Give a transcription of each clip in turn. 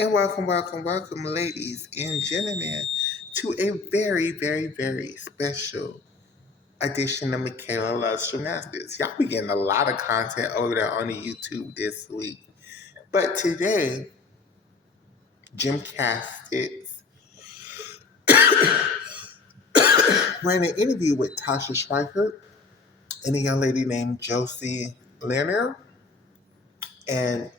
And welcome, ladies and gentlemen, to a very, very, very special edition of Michaela Loves Gymnastics. Y'all be getting a lot of content over there on the YouTube this week. But today, Gymcastics ran an interview with Tasha Schwikert and a young lady named Josie Lerner. And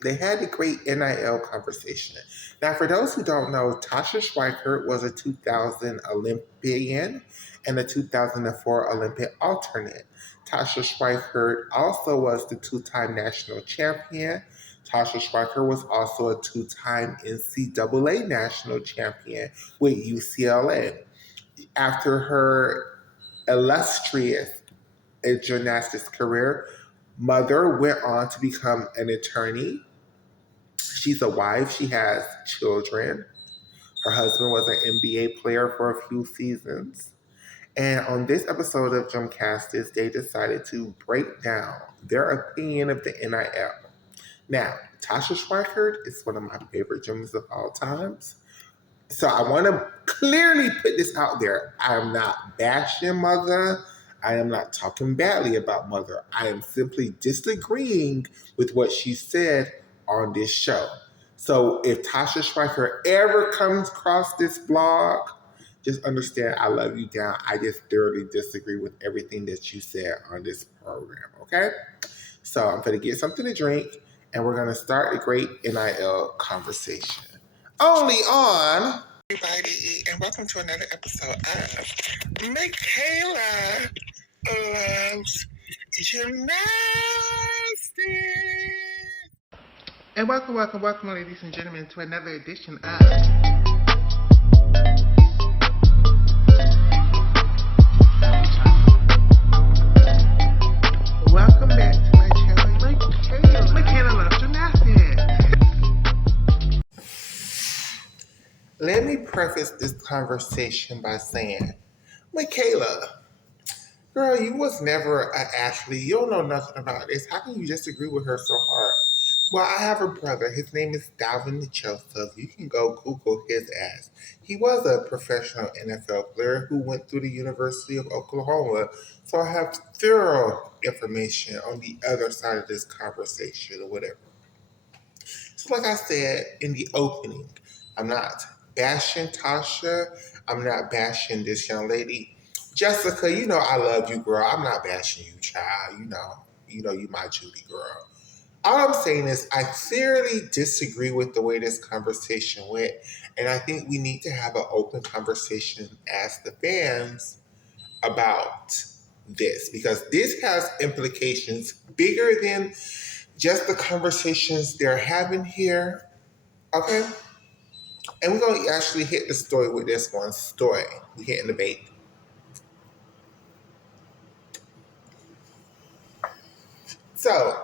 they had a great NIL conversation. Now, for those who don't know, Tasha Schwikert was a 2000 Olympian and a 2004 Olympic alternate. Tasha Schwikert also was the two-time national champion. Tasha Schwikert was also a two-time NCAA national champion with UCLA. After her illustrious gymnastics career, Mother went on to become an attorney. She's a wife. She has children. Her husband was an NBA player for a few seasons. And on this episode of Gymcastics, they decided to break down their opinion of the NIL. Now, Tasha Schwikert is one of my favorite gyms of all times. So I want to clearly put this out there. I am not bashing Mother. I am not talking badly about Mother. I am simply disagreeing with what she said on this show. So if Tasha Schwikert ever comes across this blog, just understand I love you down. I just thoroughly disagree with everything that you said on this program, okay? So I'm going to get something to drink, and we're going to start a great NIL conversation. Only on... Everybody, and welcome to another episode of Michaela Loves Gymnastics. And welcome, ladies and gentlemen, to another edition of Welcome back to my channel, Michaela Loves Gymnastics. Let me preface this conversation by saying, Michaela, girl, you was never an athlete. You don't know nothing about this. How can you disagree with her so hard? Well, I have a brother. His name is Dalvin Joseph. You can go Google his ass. He was a professional NFL player who went through the University of Oklahoma. So I have thorough information on the other side of this conversation or whatever. So like I said in the opening, I'm not bashing Tasha. I'm not bashing this young lady. Jessica, you know I love you, girl. I'm not bashing you, child. You know you my Judy girl. All I'm saying is I clearly disagree with the way this conversation went, and I think we need to have an open conversation as the fans about this, because this has implications bigger than just the conversations they're having here, okay? And we're going to actually hit the story with this one story. We're hitting the bait. So,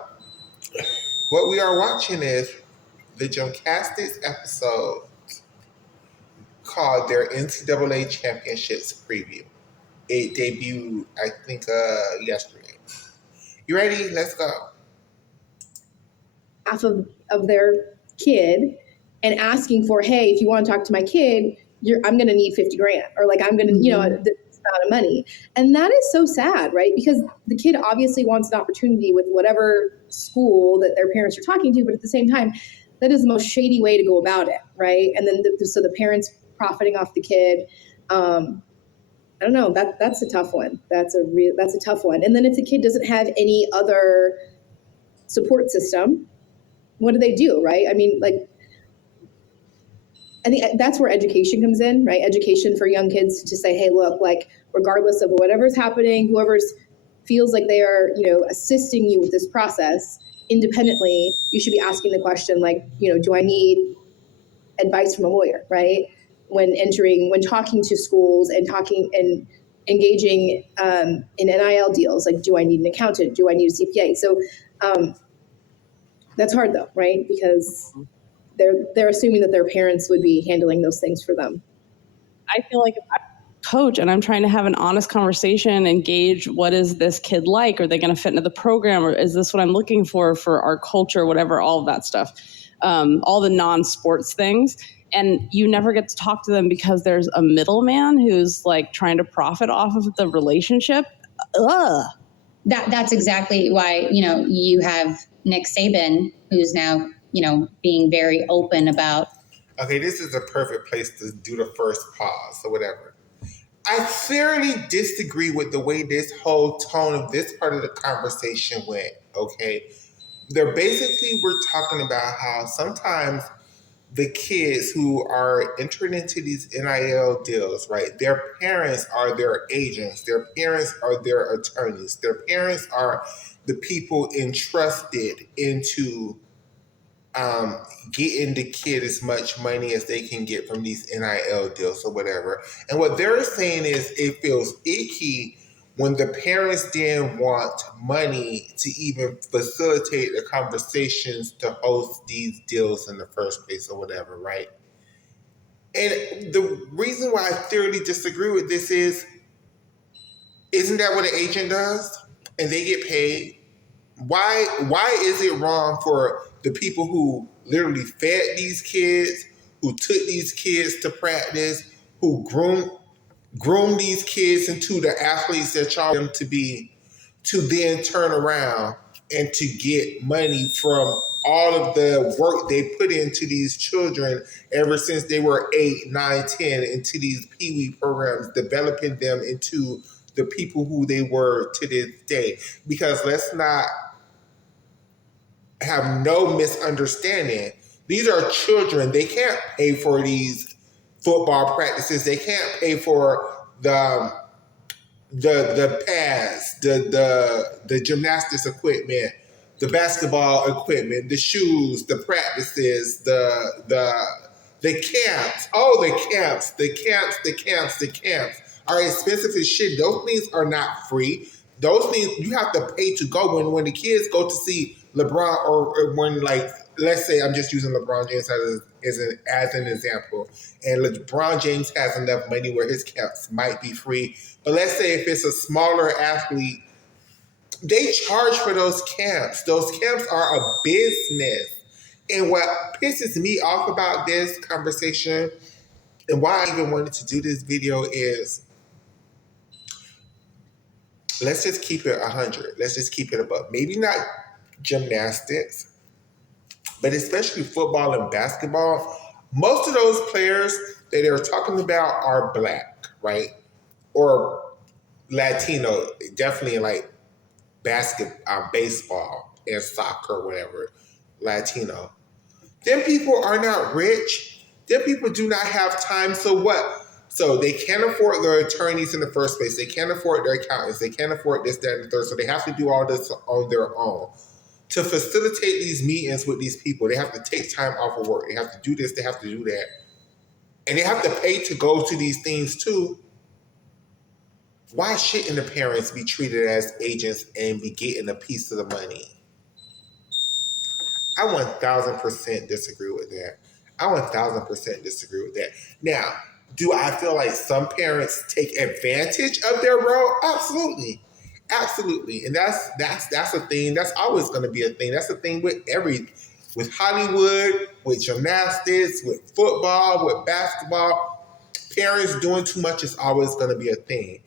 what we are watching is the Gymcastics episode called their NCAA Championships Preview. It debuted, I think, yesterday. You ready? Let's go. Half of their kid and asking for, hey, if you want to talk to my kid, I'm going to need $50,000, or like I'm going to, this amount of money. And that is so sad, right? Because the kid obviously wants an opportunity with whatever school that their parents are talking to, but at the same time, that is the most shady way to go about it, right? And then so the parents profiting off the kid. I don't know. That's a tough one. That's a tough one. And then if the kid doesn't have any other support system, what do they do, right? I mean, like, I think that's where education comes in, right? Education for young kids to say, hey, look, like, regardless of whatever's happening, whoever's feels like they are, assisting you with this process independently, you should be asking the question, like, do I need advice from a lawyer, right? When talking to schools and talking and engaging in NIL deals, like, do I need an accountant? Do I need a CPA? So that's hard though, right? Because they're assuming that their parents would be handling those things for them. I feel like if I'm a coach and I'm trying to have an honest conversation and gauge what is this kid like? Are they going to fit into the program? Or is this what I'm looking for our culture, whatever, all of that stuff? all the non-sports things. And you never get to talk to them because there's a middleman who's like trying to profit off of the relationship. Ugh. That's exactly why, you have Nick Saban, who's now, being very open about. Okay, this is a perfect place to do the first pause or whatever. I thoroughly disagree with the way this whole tone of this part of the conversation went, okay? We're talking about how sometimes the kids who are entering into these NIL deals, right? Their parents are their agents. Their parents are their attorneys. Their parents are the people entrusted into getting the kid as much money as they can get from these NIL deals or whatever. And what they're saying is it feels icky when the parents then want money to even facilitate the conversations to host these deals in the first place or whatever, right? And the reason why I thoroughly disagree with this is, isn't that what an agent does? And they get paid? Why is it wrong for the people who literally fed these kids, who took these kids to practice, who groomed these kids into the athletes that y'all want them to be, to then turn around and to get money from all of the work they put into these children ever since they were 8, 9, 10, into these Pee-wee programs, developing them into the people who they were to this day? Because let's not have no misunderstanding. These are children. They can't pay for these football practices. They can't pay for the pads, the gymnastics equipment, the basketball equipment, the shoes, the practices, the camps. Oh, the camps are expensive as shit. Those things are not free. Those things you have to pay to go. When the kids go to see LeBron, or when, like, let's say I'm just using LeBron James as an example, and LeBron James has enough money where his camps might be free. But let's say if it's a smaller athlete, they charge for those camps. Those camps are a business. And what pisses me off about this conversation, and why I even wanted to do this video, is let's just keep it 100. Let's just keep it above. Maybe not gymnastics, but especially football and basketball. Most of those players that they're talking about are Black, right? Or Latino, definitely like baseball and soccer, or whatever, Latino. Them people are not rich. Them people do not have time. So what? So they can't afford their attorneys in the first place. They can't afford their accountants. They can't afford this, that, and the third. So they have to do all this on their own. To facilitate these meetings with these people, they have to take time off of work. They have to do this. They have to do that. And they have to pay to go to these things too. Why shouldn't the parents be treated as agents and be getting a piece of the money? I 1000% disagree with that. I 1000% disagree with that. Now, do I feel like some parents take advantage of their role? Absolutely. Absolutely. And that's a thing. That's always going to be a thing. That's a thing with Hollywood, with gymnastics, with football, with basketball. Parents doing too much is always going to be a thing.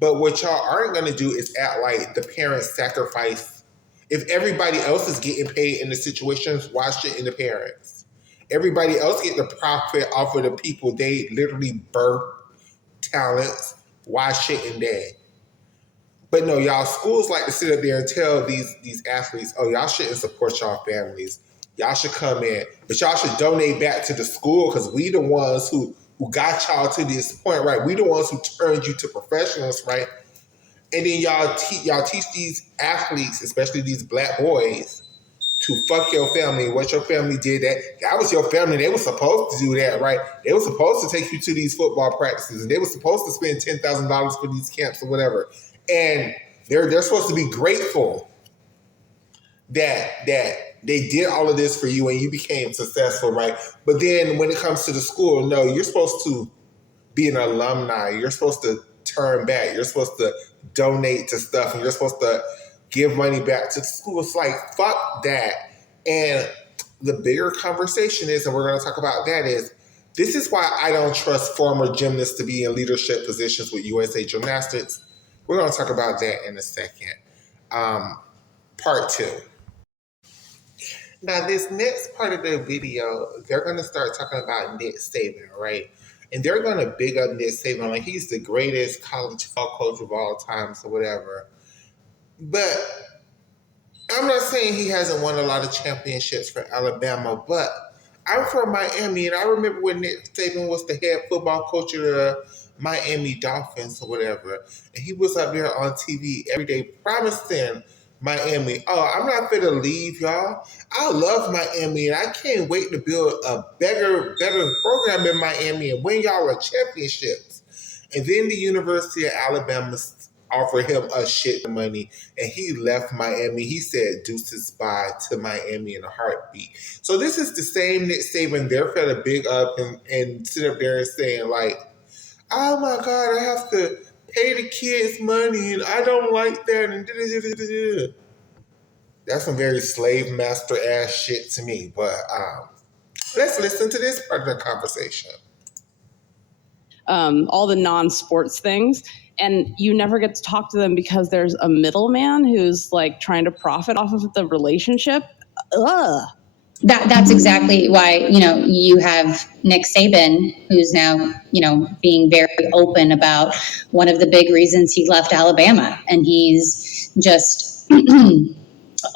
But what y'all aren't going to do is act like the parents sacrifice. If everybody else is getting paid in the situations, why shouldn't the parents? Everybody else get the profit off of the people they literally birth talents. Why shouldn't they? But no, y'all schools like to sit up there and tell these athletes, oh, y'all shouldn't support y'all families. Y'all should come in. But y'all should donate back to the school, because we the ones who got y'all to this point, right? We the ones who turned you to professionals, right? And then y'all teach these athletes, especially these Black boys, to fuck your family. What your family did, that was your family. They were supposed to do that, right? They were supposed to take you to these football practices, and they were supposed to spend $10,000 for these camps or whatever. And they're supposed to be grateful that they did all of this for you and you became successful, right? But then when it comes to the school, no, you're supposed to be an alumni. You're supposed to turn back. You're supposed to donate to stuff, and you're supposed to give money back to the school. It's like, fuck that. And the bigger conversation is, and we're going to talk about that, is this is why I don't trust former gymnasts to be in leadership positions with USA Gymnastics. We're going to talk about that in a second. Part two. Now, this next part of the video, they're going to start talking about Nick Saban, right? And they're going to big up Nick Saban like he's the greatest college football coach of all time, or whatever. But I'm not saying he hasn't won a lot of championships for Alabama, but I'm from Miami, and I remember when Nick Saban was the head football coach of the Miami Dolphins or whatever, and he was up there on TV every day promising Miami, oh, I'm not going to leave y'all. I love Miami, and I can't wait to build a better program in Miami and win y'all a championships. And then the University of Alabama offered him a shit of money, and he left Miami. He said deuces bye to Miami in a heartbeat. So this is the same Nick Saban they're going to big up and sit up there and saying like, oh my God, I have to pay the kids money, and I don't like that. And that's some very slave master ass shit to me. But let's listen to this part of the conversation. All the non-sports things, and you never get to talk to them because there's a middleman who's like trying to profit off of the relationship. Ugh. That's exactly why, you have Nick Saban, who's now, being very open about one of the big reasons he left Alabama. And he's just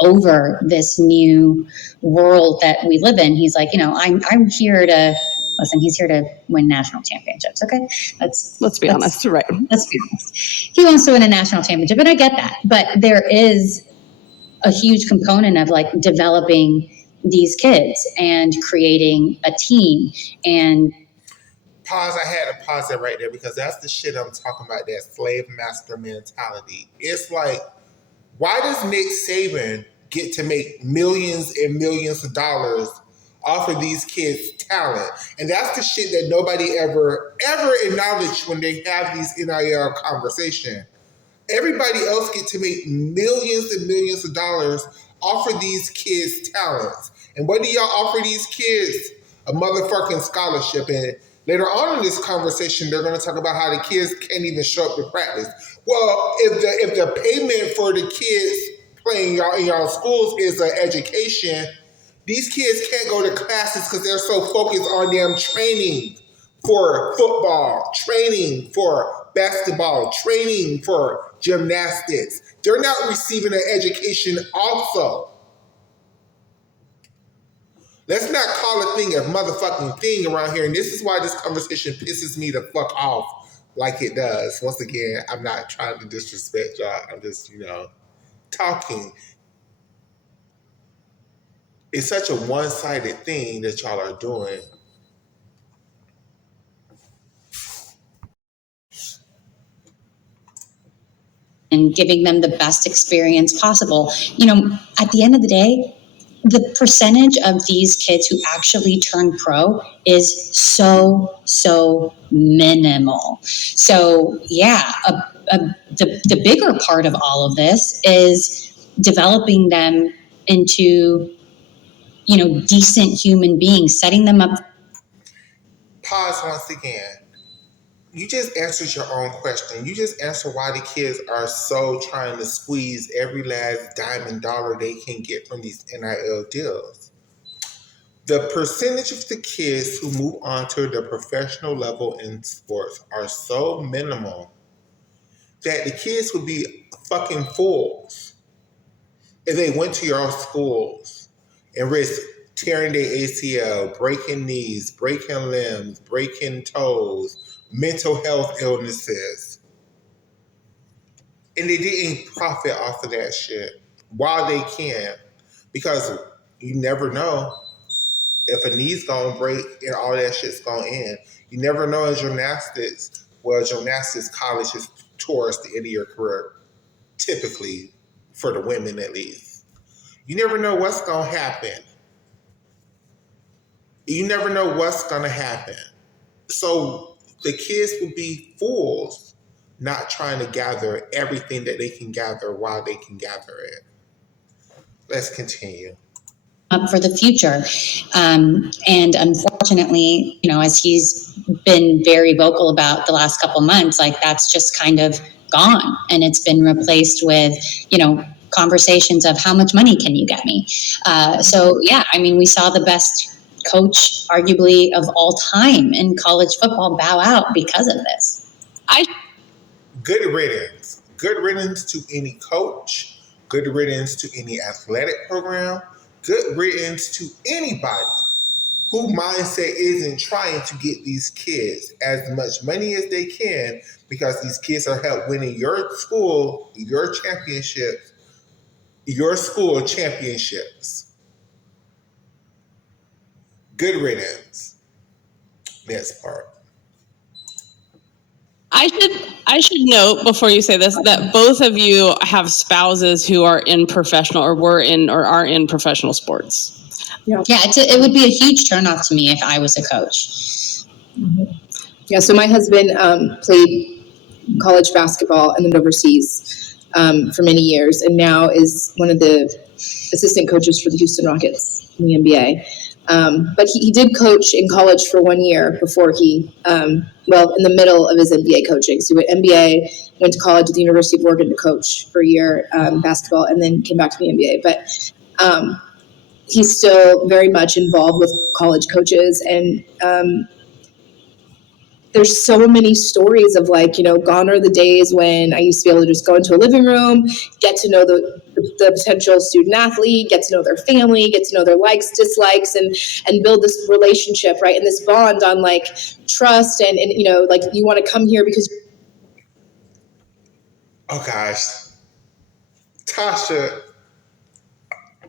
over this new world that we live in. He's like, I'm here to listen. He's here to win national championships. Okay, let's be honest, right? Let's be honest. He wants to win a national championship, and I get that. But there is a huge component of like developing these kids and creating a team. And pause. I had to pause it right there because that's the shit I'm talking about. That slave master mentality. It's like, why does Nick Saban get to make millions and millions of dollars off of these kids' talent? And that's the shit that nobody ever acknowledged when they have these NIL conversations. Everybody else get to make millions and millions of dollars off of these kids' talents. And what do y'all offer these kids? A motherfucking scholarship. And later on in this conversation, they're going to talk about how the kids can't even show up to practice. Well, if the payment for the kids playing in y'all schools is an education, these kids can't go to classes because they're so focused on them training for football, training for basketball, training for gymnastics. They're not receiving an education also. Let's not call a thing a motherfucking thing around here. And this is why this conversation pisses me the fuck off like it does. Once again, I'm not trying to disrespect y'all. I'm just, talking. It's such a one-sided thing that y'all are doing. And giving them the best experience possible. At the end of the day, the percentage of these kids who actually turn pro is so minimal. So yeah, the bigger part of all of this is developing them into, decent human beings, setting them up. Pause once again. You just answered your own question. You just answered why the kids are so trying to squeeze every last dime and dollar they can get from these NIL deals. The percentage of the kids who move on to the professional level in sports are so minimal that the kids would be fucking fools if they went to your schools and risked tearing their ACL, breaking knees, breaking limbs, breaking toes, mental health illnesses. And they didn't profit off of that shit while they can. Because you never know if a knee's gonna break and all that shit's gonna end. You never know in gymnastics. Well, gymnastics college is towards the end of your career, typically for the women at least. You never know what's gonna happen. You never know what's gonna happen. So the kids will be fools not trying to gather everything that they can gather while they can gather it. Let's continue. up for the future. And unfortunately, as he's been very vocal about the last couple months, like that's just kind of gone. And it's been replaced with, conversations of how much money can you get me? So yeah, we saw the best coach arguably of all time in college football bow out because of this. Good riddance. Good riddance to any coach. Good riddance to any athletic program. Good riddance to anybody whose mindset isn't trying to get these kids as much money as they can, because these kids are help winning your school championships. Good riddance. Next part. I should note before you say this that both of you have spouses who are in professional or are in professional sports. Yeah, it would be a huge turnoff to me if I was a coach. Mm-hmm. Yeah, so my husband played college basketball and then overseas for many years, and now is one of the assistant coaches for the Houston Rockets in the NBA. But he did coach in college for 1 year before he, in the middle of his NBA coaching. So he went MBA, went to college at the University of Oregon to coach for a year basketball, and then came back to the NBA. But he's still very much involved with college coaches, and there's so many stories of gone are the days when I used to be able to just go into a living room, get to know the potential student athlete, get to know their family, get to know their likes, dislikes, and build this relationship, right? And this bond on trust and you want to come here because. Oh gosh. Tasha,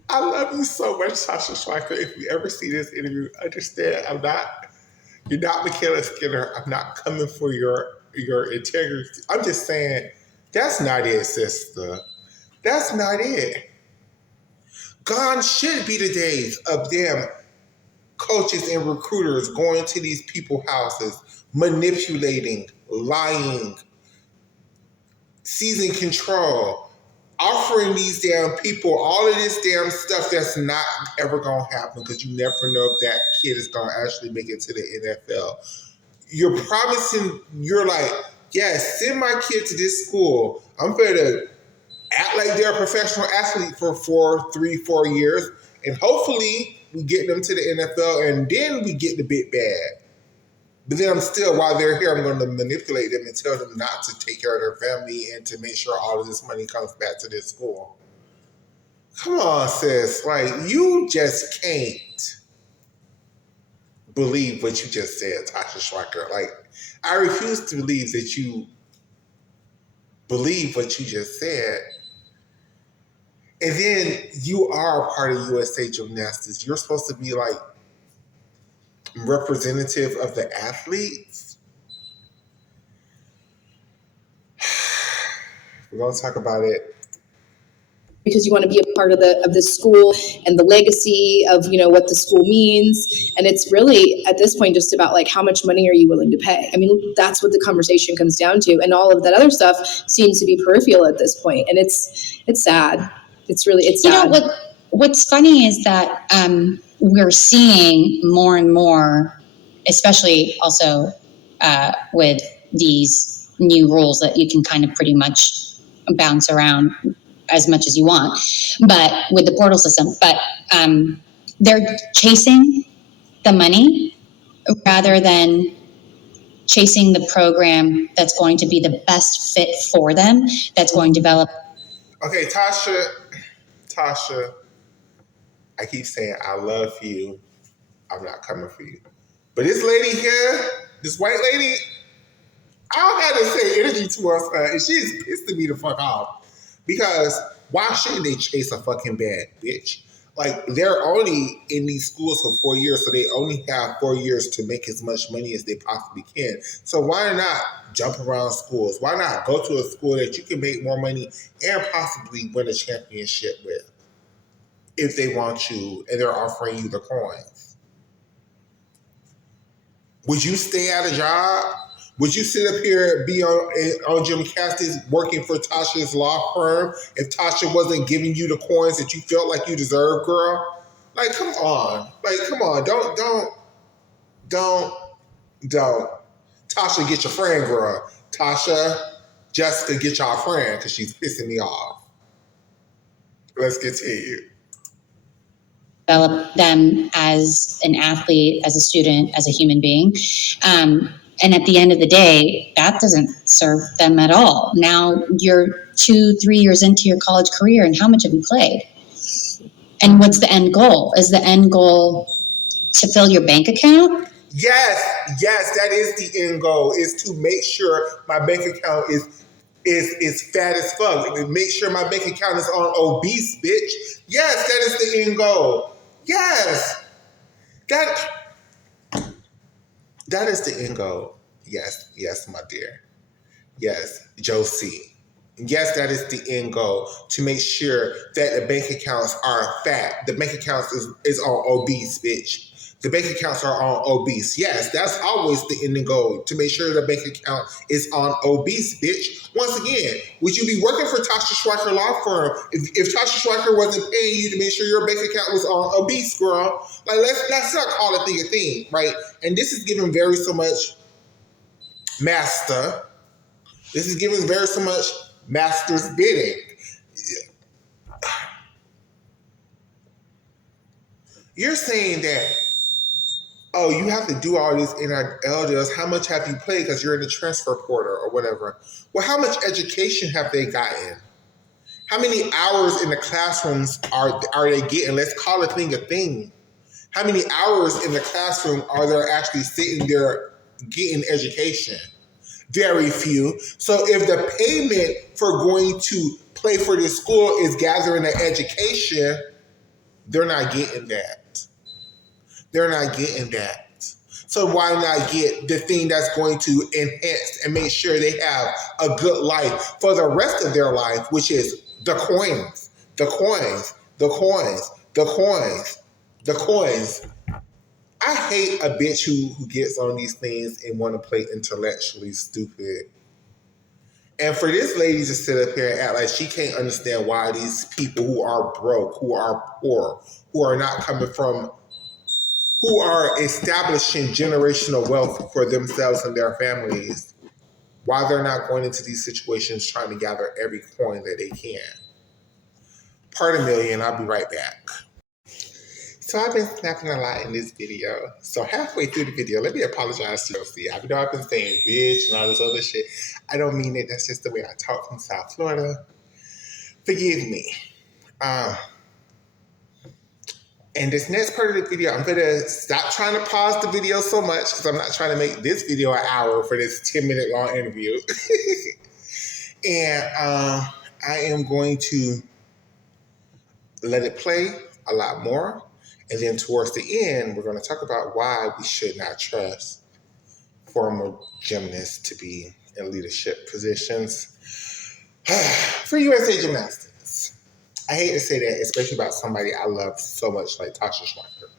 I love you so much, Tasha Schwikert. If you ever see this interview, understand you're not Michaela Skinner. I'm not coming for your integrity. I'm just saying, that's not it, sister. That's not it. Gone should be the days of them coaches and recruiters going to these people's houses, manipulating, lying, seizing control, offering these damn people all of this damn stuff that's not ever going to happen, because you never know if that kid is going to actually make it to the NFL. You're promising, you're like, yes, send my kid to this school. I'm going to act like they're a professional athlete for 4 years, and hopefully we get them to the NFL, and then we get the big bad. But then while they're here, I'm going to manipulate them and tell them not to take care of their family and to make sure all of this money comes back to this school. Come on, sis. You just can't believe what you just said, Tasha Schwikert. I refuse to believe that you believe what you just said. And then you are a part of USA Gymnastics. You're supposed to be representative of the athletes. We're going to talk about it. Because you want to be a part of the school and the legacy of what the school means, and it's really at this point just about how much money are you willing to pay. That's what the conversation comes down to, and all of that other stuff seems to be peripheral at this point, and it's sad. It's sad. What's funny is that we're seeing more and more, especially also with these new rules that you can kind of pretty much bounce around as much as you want, but with the portal system, but they're chasing the money rather than chasing the program that's going to be the best fit for them, that's going to develop. Okay, Tasha, I keep saying I love you. I'm not coming for you. But this lady here, this white lady, I don't have to say anything to her, and she's pissing me the fuck off. Because why shouldn't they chase a fucking bad bitch? They're only in these schools for 4 years, so they only have 4 years to make as much money as they possibly can. So why not jump around schools? Why not go to a school that you can make more money and possibly win a championship with if they want you and they're offering you the coins? Would you stay at a job? Would you sit up here and be on Gymcastics working for Tasha's law firm if Tasha wasn't giving you the coins that you felt like you deserved, girl? Like, come on. Like, come on. Don't. Tasha, get your friend, girl. Tasha, Jessica, get y'all friend, because she's pissing me off. Let's continue. Develop them as an athlete, as a student, as a human being. And at the end of the day, that doesn't serve them at all. Now you're 2-3 years into your college career, and how much have you played? And what's the end goal? Is the end goal to fill your bank account? Yes, that is the end goal, is to make sure my bank account is fat as fuck. Make sure my bank account is on obese, bitch. Yes, that is the end goal. Yes. That is the end goal. Yes, my dear. Yes, Josie. Yes, that is the end goal, to make sure that the bank accounts are fat. The bank accounts is on obese, bitch. The bank accounts are on obese. Yes, that's always the ending goal, to make sure the bank account is on obese, bitch. Once again, would you be working for Tasha Schwikert Law Firm if Tasha Schwikert wasn't paying you to make sure your bank account was on obese, girl? Like, let's not call a thing a thing, right? And this is giving very so much master. This is giving very so much master's bidding. You're saying that, oh, you have to do all these NIL deals. How much have you played because you're in the transfer portal or whatever? Well, how much education have they gotten? How many hours in the classrooms are they getting? Let's call a thing a thing. How many hours in the classroom are they actually sitting there getting education? Very few. So if the payment for going to play for this school is gathering the education, they're not getting that. They're not getting that. So why not get the thing that's going to enhance and make sure they have a good life for the rest of their life, which is the coins, the coins, the coins, the coins, the coins. I hate a bitch who gets on these things and want to play intellectually stupid. And for this lady to sit up here and act like she can't understand why these people who are broke, who are poor, who are not coming from, who are establishing generational wealth for themselves and their families, why they're not going into these situations trying to gather every coin that they can. Pardon me, and I'll be right back. So I've been snapping a lot in this video. So halfway through the video, let me apologize to Josie. I know I've been saying bitch and all this other shit. I don't mean it. That's just the way I talk from South Florida. Forgive me. And this next part of the video, I'm going to stop trying to pause the video so much because I'm not trying to make this video an hour for this 10-minute long interview. And I am going to let it play a lot more. And then towards the end, we're going to talk about why we should not trust former gymnasts to be in leadership positions for USA Gymnastics. I hate to say that, especially about somebody I love so much like Tasha Schwikert.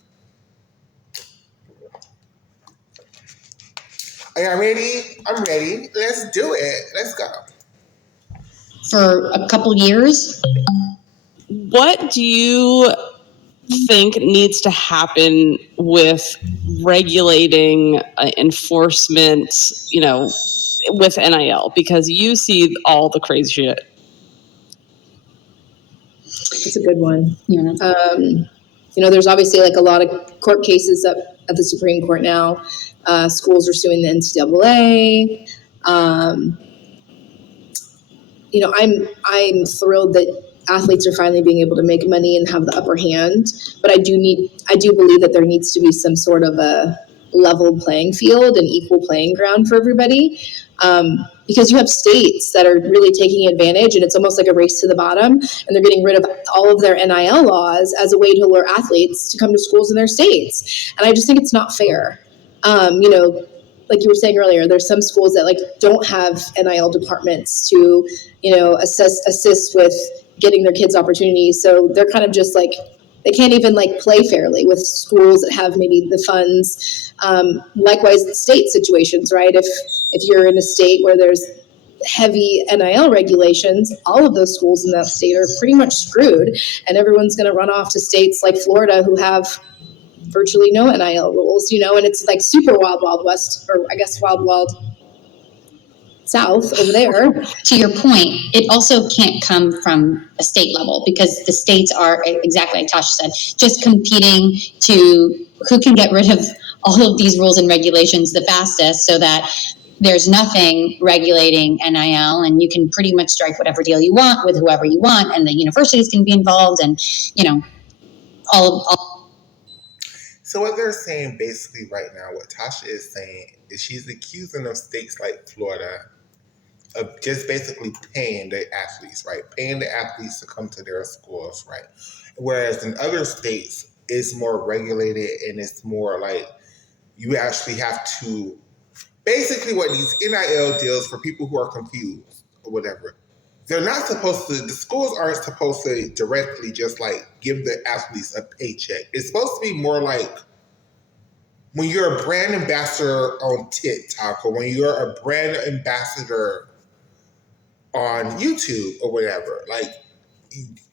Are y'all ready? I'm ready. Let's do it. Let's go. For a couple years. What do you think needs to happen with regulating enforcement, with NIL? Because you see all the crazy shit. It's a good one. There's obviously like a lot of court cases up at the Supreme Court now. Schools are suing the NCAA. I'm thrilled that athletes are finally being able to make money and have the upper hand. But I do believe that there needs to be some sort of a level playing field and equal playing ground for everybody. Because you have states that are really taking advantage, and it's almost like a race to the bottom, and they're getting rid of all of their NIL laws as a way to lure athletes to come to schools in their states. And I just think it's not fair. Like you were saying earlier, there's some schools that don't have NIL departments to, assist with getting their kids opportunities. So they're kind of just they can't even play fairly with schools that have maybe the funds. Likewise, state situations, right? If you're in a state where there's heavy NIL regulations, all of those schools in that state are pretty much screwed, and everyone's going to run off to states like Florida who have virtually no NIL rules, and it's like super wild, wild west, or I guess wild, wild south over there. To your point, it also can't come from a state level because the states are, exactly like Tasha said, just competing to who can get rid of all of these rules and regulations the fastest, so that there's nothing regulating NIL, and you can pretty much strike whatever deal you want with whoever you want, and the universities can be involved, and all. So what they're saying basically right now, what Tasha is saying, is she's accusing of states like Florida of just basically paying the athletes, right? Paying the athletes to come to their schools, right? Whereas in other states, it's more regulated and it's more like you actually have to, basically what these NIL deals, for people who are confused or whatever, they're not supposed to, the schools aren't supposed to directly just like give the athletes a paycheck. It's supposed to be more like when you're a brand ambassador on TikTok, or when you're a brand ambassador on YouTube or whatever. Like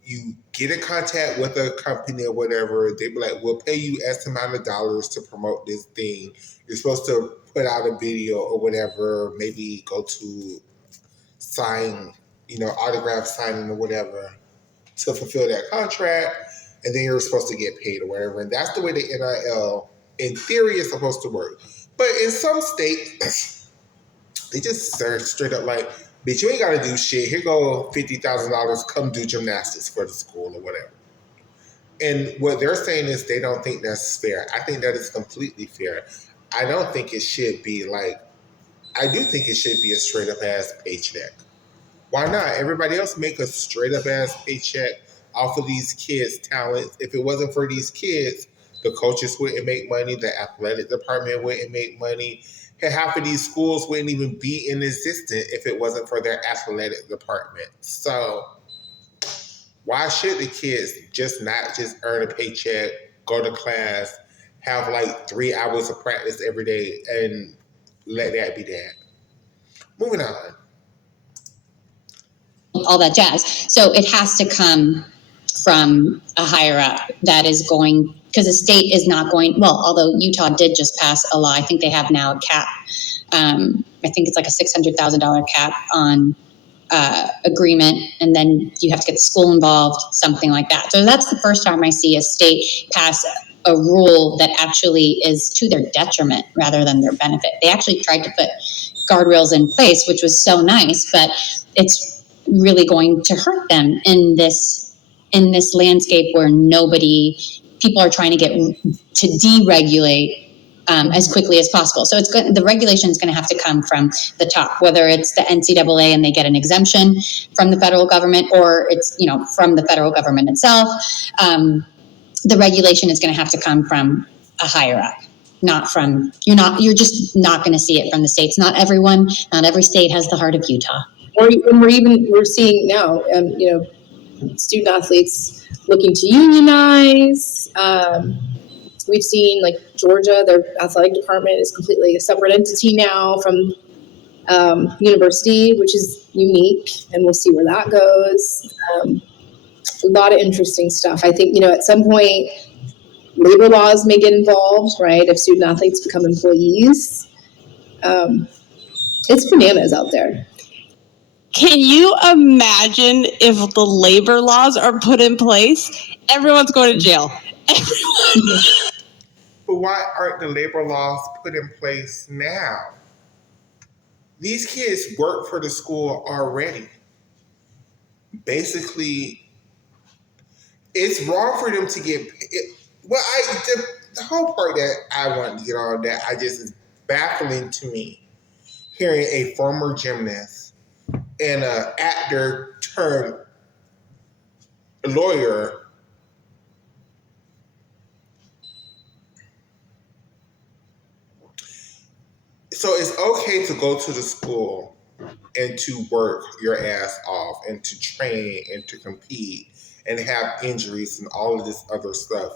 you get in contact with a company or whatever, they be like, we'll pay you X amount of dollars to promote this thing. You're supposed to put out a video or whatever, maybe go to sign, autograph signing or whatever to fulfill that contract, and then you're supposed to get paid or whatever. And that's the way the NIL, in theory, is supposed to work. But in some states, they just straight up like, bitch, you ain't got to do shit. Here go $50,000. Come do gymnastics for the school or whatever. And what they're saying is they don't think that's fair. I think that is completely fair. I don't think it should be like, I do think it should be a straight up ass paycheck. Why not? Everybody else make a straight up ass paycheck off of these kids' talents. If it wasn't for these kids, the coaches wouldn't make money, the athletic department wouldn't make money. Half of these schools wouldn't even be in existence if it wasn't for their athletic department. So why should the kids not just earn a paycheck, go to class, have like 3 hours of practice every day, and let that be that? Moving on. All that jazz. So it has to come from a higher up that is going, because the state is not going, well, although Utah did just pass a law, I think they have now a cap. I think it's like a $600,000 cap on agreement, and then you have to get the school involved, something like that. So that's the first time I see a state pass a rule that actually is to their detriment rather than their benefit. They actually tried to put guardrails in place, which was so nice, but it's really going to hurt them in this landscape where people are trying to get to deregulate as quickly as possible. So the regulation is going to have to come from the top, whether it's the NCAA and they get an exemption from the federal government, or it's from the federal government itself. The regulation is going to have to come from a higher up. You're just not going to see it from the states. Not every state has the heart of Utah. We're seeing now, student athletes looking to unionize. We've seen like Georgia, their athletic department is completely a separate entity now from university, which is unique, and we'll see where that goes. A lot of interesting stuff. I think, at some point, labor laws may get involved, right? If student athletes become employees. It's bananas out there. Can you imagine if the labor laws are put in place? Everyone's going to jail. Everyone. But why aren't the labor laws put in place now? These kids work for the school already. Basically, it's wrong for them to get. The whole part that I want to get on that is baffling to me. Hearing a former gymnast and an actor turned lawyer so it's okay to go to the school and to work your ass off and to train and to compete and have injuries and all of this other stuff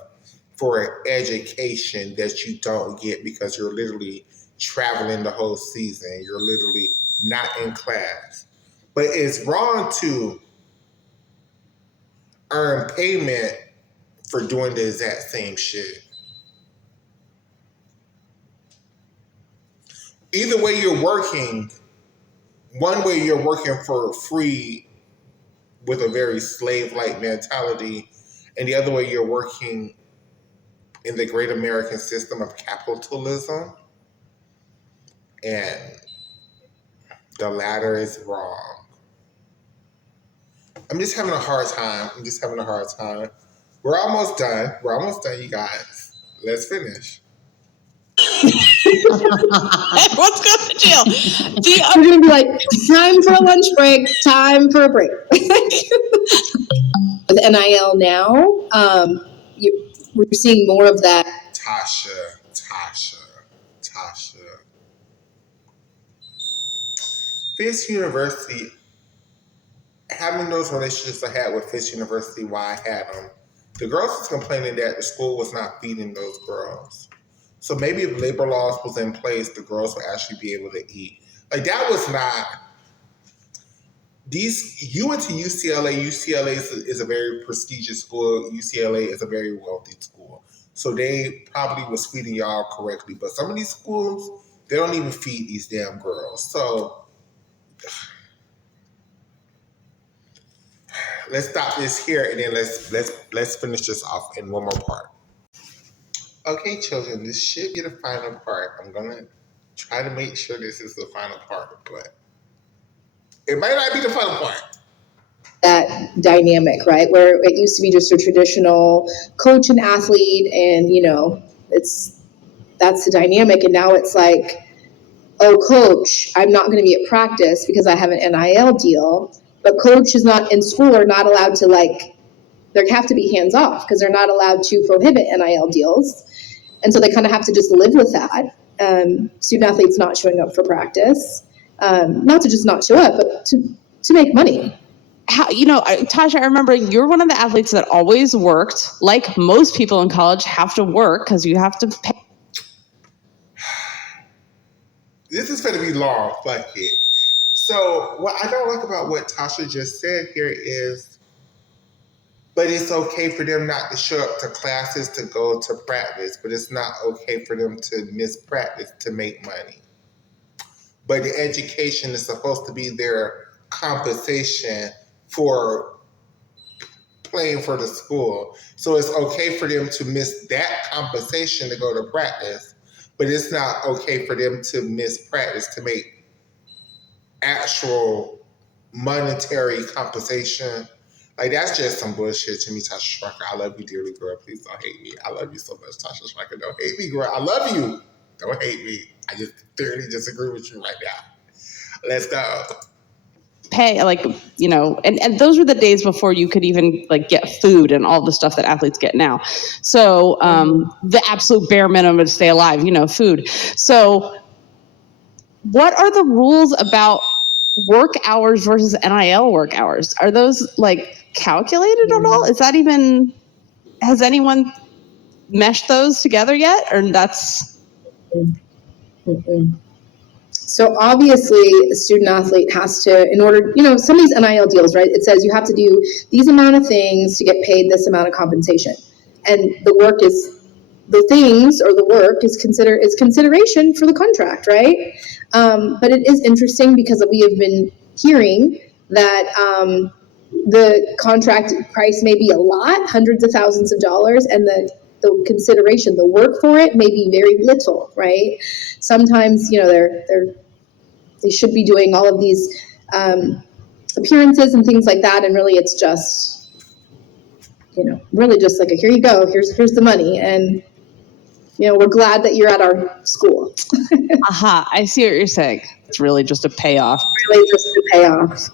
for an education that you don't get because you're literally traveling the whole season. You're literally not in class. But it's wrong to earn payment for doing the exact same shit. Either way you're working, one way you're working for free with a very slave-like mentality, and the other way you're working in the great American system of capitalism, and the latter is wrong. I'm just having a hard time. We're almost done, you guys. Let's finish. Everyone's going to jail. We're going to be like, time for a lunch break, time for a break. With NIL now, we're seeing more of that. Tasha. Fisk University, having those relationships I had with Fisk University while I had them, the girls was complaining that the school was not feeding those girls. So maybe if labor laws was in place, the girls would actually be able to eat. Like, that was not... You went to UCLA. UCLA is a very prestigious school. UCLA is a very wealthy school. So they probably was feeding y'all correctly. But some of these schools, they don't even feed these damn girls. So let's stop this here, and then let's finish this off in one more part. Okay, children, this should be the final part. I'm gonna try to make sure this is the final part, but it might not be the final part. That dynamic, right? Where it used to be just a traditional coach and athlete, and that's the dynamic, and now it's like, oh, coach, I'm not going to be at practice because I have an NIL deal, but coach is not in school are not allowed to, they have to be hands off because they're not allowed to prohibit NIL deals, and so they kind of have to just live with that. Student athletes not showing up for practice, not to just not show up, but to make money. Tasha, I remember you're one of the athletes that always worked. Like most people in college have to work because you have to pay. This is going to be long. Fuck it. So what I don't like about what Tasha just said here is, but it's okay for them not to show up to classes to go to practice, but it's not okay for them to miss practice to make money. But the education is supposed to be their compensation for playing for the school. So it's okay for them to miss that compensation to go to practice, but it's not okay for them to miss practice to make actual monetary compensation. Like, that's just some bullshit to me, Tasha Schwikert. I love you dearly, girl. Please don't hate me. I love you so much, Tasha Schwikert. Don't hate me, girl. I love you. Don't hate me. I just thoroughly disagree with you right now. Let's go. Pay, and those were the days before you could even get food and all the stuff that athletes get now. So the absolute bare minimum to stay alive, food. So what are the rules about work hours versus NIL work hours? Are those calculated at all? Is that even, has anyone meshed those together yet? Or that's... So obviously a student athlete has to, in order, some of these NIL deals, right? It says you have to do these amount of things to get paid this amount of compensation. And the work is, the things or the work is consideration for the contract, right? But it is interesting because we have been hearing that the contract price may be a lot, hundreds of thousands of dollars, and the consideration, the work for it may be very little, right? Sometimes, they should be doing all of these appearances and things like that, and really it's just, really just like, here you go, here's the money, and we're glad that you're at our school. Aha, I see what you're saying. It's really just a payoff. Really just a payoff.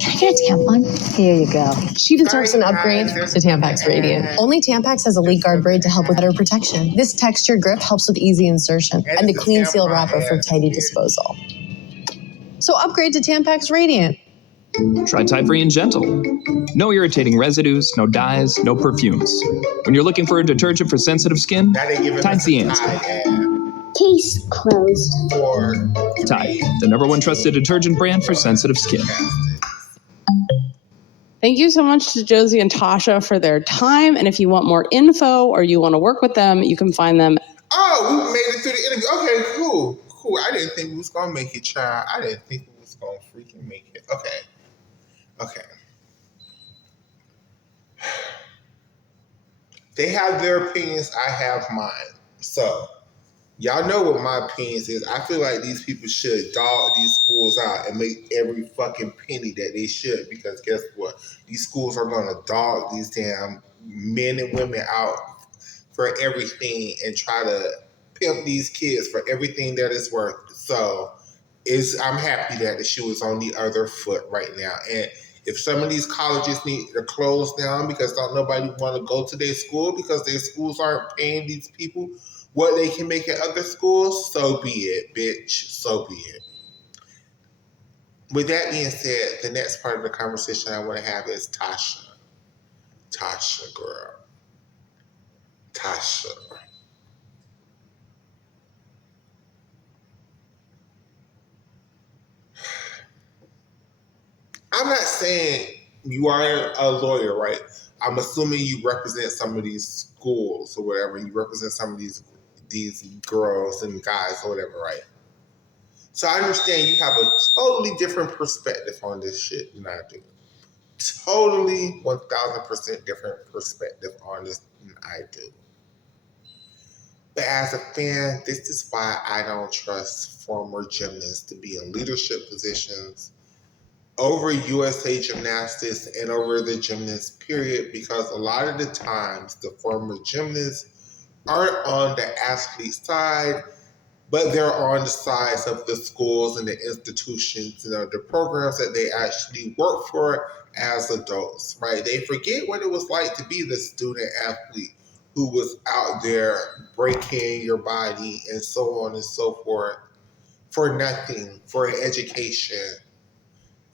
Can I get a tampon? Here you go. She deserves an upgrade to Tampax Radiant. Only Tampax has a leak guard braid to help with better protection. This textured grip helps with easy insertion and a clean seal wrapper for tidy disposal. So upgrade to Tampax Radiant. Try tie-free and gentle. No irritating residues, no dyes, no perfumes. When you're looking for a detergent for sensitive skin, Tide's the answer. Case closed. For Tide, the #1 trusted detergent brand for sensitive skin. Thank you so much to Josie and Tasha for their time. And if you want more info or you want to work with them, you can find them. Oh, we made it through the interview. Okay, cool. I didn't think we was going to make it, child. I didn't think we was going to freaking make it. Okay. They have their opinions. I have mine. So, y'all know what my opinions is. I feel like these people should dog these schools out and make every fucking penny that they should, because guess what? These schools are going to dog these damn men and women out for everything and try to pimp these kids for everything that it's worth. So I'm happy that the shoe is on the other foot right now. And if some of these colleges need to close down because don't nobody want to go to their school because their schools aren't paying these people what they can make at other schools, so be it, bitch. So be it. With that being said, the next part of the conversation I want to have is Tasha. Tasha, girl. Tasha. I'm not saying you are a lawyer, right? I'm assuming you represent some of these schools or whatever. You represent some of these girls and guys or whatever, right? So I understand you have a totally different perspective on this shit than I do. Totally 1,000% different perspective on this than I do. But as a fan, this is why I don't trust former gymnasts to be in leadership positions over USA Gymnastics and over the gymnasts, period, because a lot of the times the former gymnasts aren't on the athlete side, but they're on the sides of the schools and the institutions, the programs that they actually work for as adults, right? They forget what it was like to be the student athlete who was out there breaking your body and so on and so forth for nothing, for an education.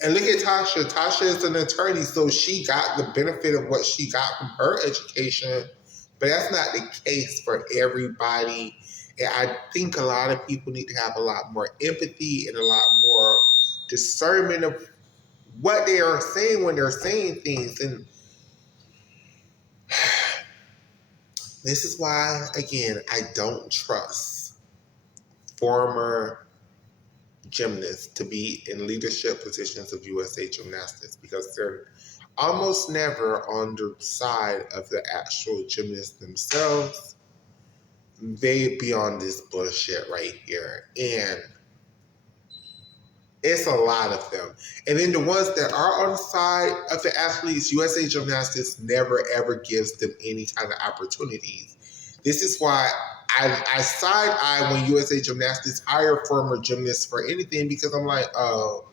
And look at Tasha. Tasha is an attorney, so she got the benefit of what she got from her education. But that's not the case for everybody. And I think a lot of people need to have a lot more empathy and a lot more discernment of what they are saying when they're saying things. And this is why, again, I don't trust former gymnasts to be in leadership positions of USA Gymnastics, because they're almost never on the side of the actual gymnasts themselves. They be on this bullshit right here. And it's a lot of them. And then the ones that are on the side of the athletes, USA Gymnastics never ever gives them any kind of opportunities. This is why I side-eye when USA Gymnastics hire former gymnasts for anything, because I'm like, oh,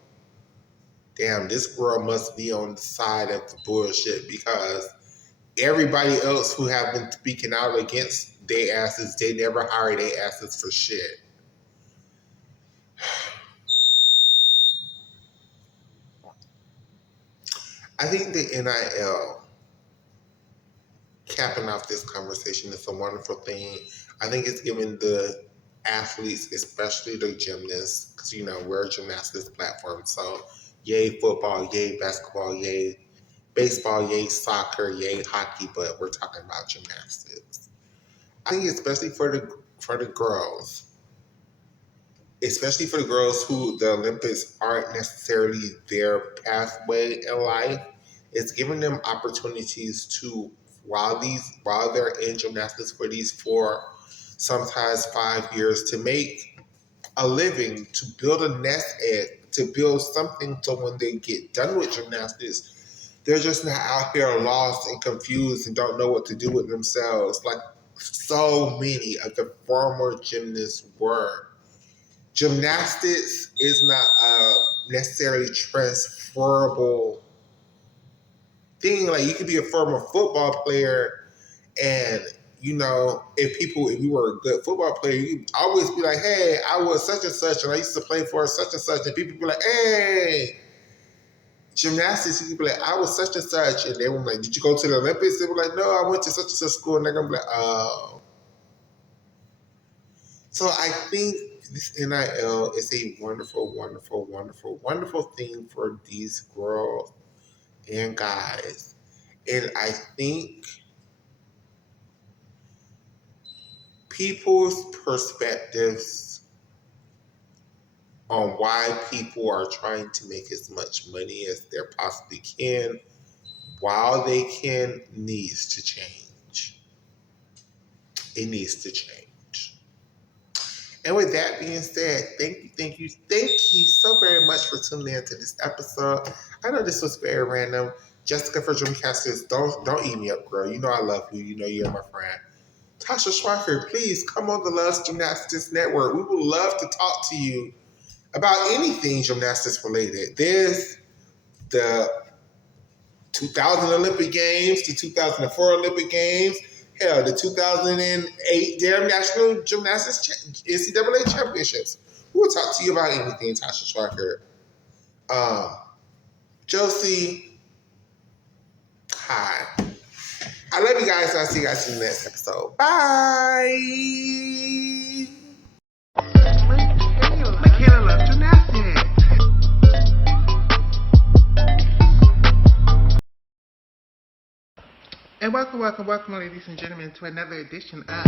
damn, this girl must be on the side of the bullshit, because everybody else who have been speaking out against their asses, they never hire their asses for shit. I think the NIL, capping off this conversation, is a wonderful thing. I think it's giving the athletes, especially the gymnasts, because, we're a gymnastics platform. So, yay football, yay basketball, yay baseball, yay soccer, yay hockey, but we're talking about gymnastics. I think especially for the girls, especially for the girls who the Olympics aren't necessarily their pathway in life, it's giving them opportunities to, while they're in gymnastics for these 4, sometimes 5 years, to make a living, to build a nest egg, to build something, so when they get done with gymnastics, they're just not out here lost and confused and don't know what to do with themselves, like so many of the former gymnasts were. Gymnastics is not a necessarily transferable thing. Like, you could be a former football player, and if you were a good football player, you'd always be like, hey, I was such and such, and I used to play for such and such, and people be like, hey. Gymnastics, you could be like, I was such and such, and they were like, did you go to the Olympics? They were like, no, I went to such and such school, and they're gonna be like, oh. So I think this NIL is a wonderful, wonderful, wonderful, wonderful thing for these girls and guys. And I think people's perspectives on why people are trying to make as much money as they possibly can while they can needs to change. It needs to change. And with that being said, thank you so very much for tuning in to this episode. I know this was very random. Jessica for Gymcastics, don't eat me up, girl. You know I love you. You know you're my friend. Tasha Schwikert, please come on the Love Gymnastics Network. We would love to talk to you about anything gymnastics related. There's the 2000 Olympic Games, the 2004 Olympic Games, hell, the 2008 Damn National Gymnastics NCAA Championships. We will talk to you about anything, Tasha Schwikert. Josie, hi. I love you guys. I'll see you guys in the next episode. Bye. Michaela loves gymnastics. And welcome, ladies and gentlemen, to another edition of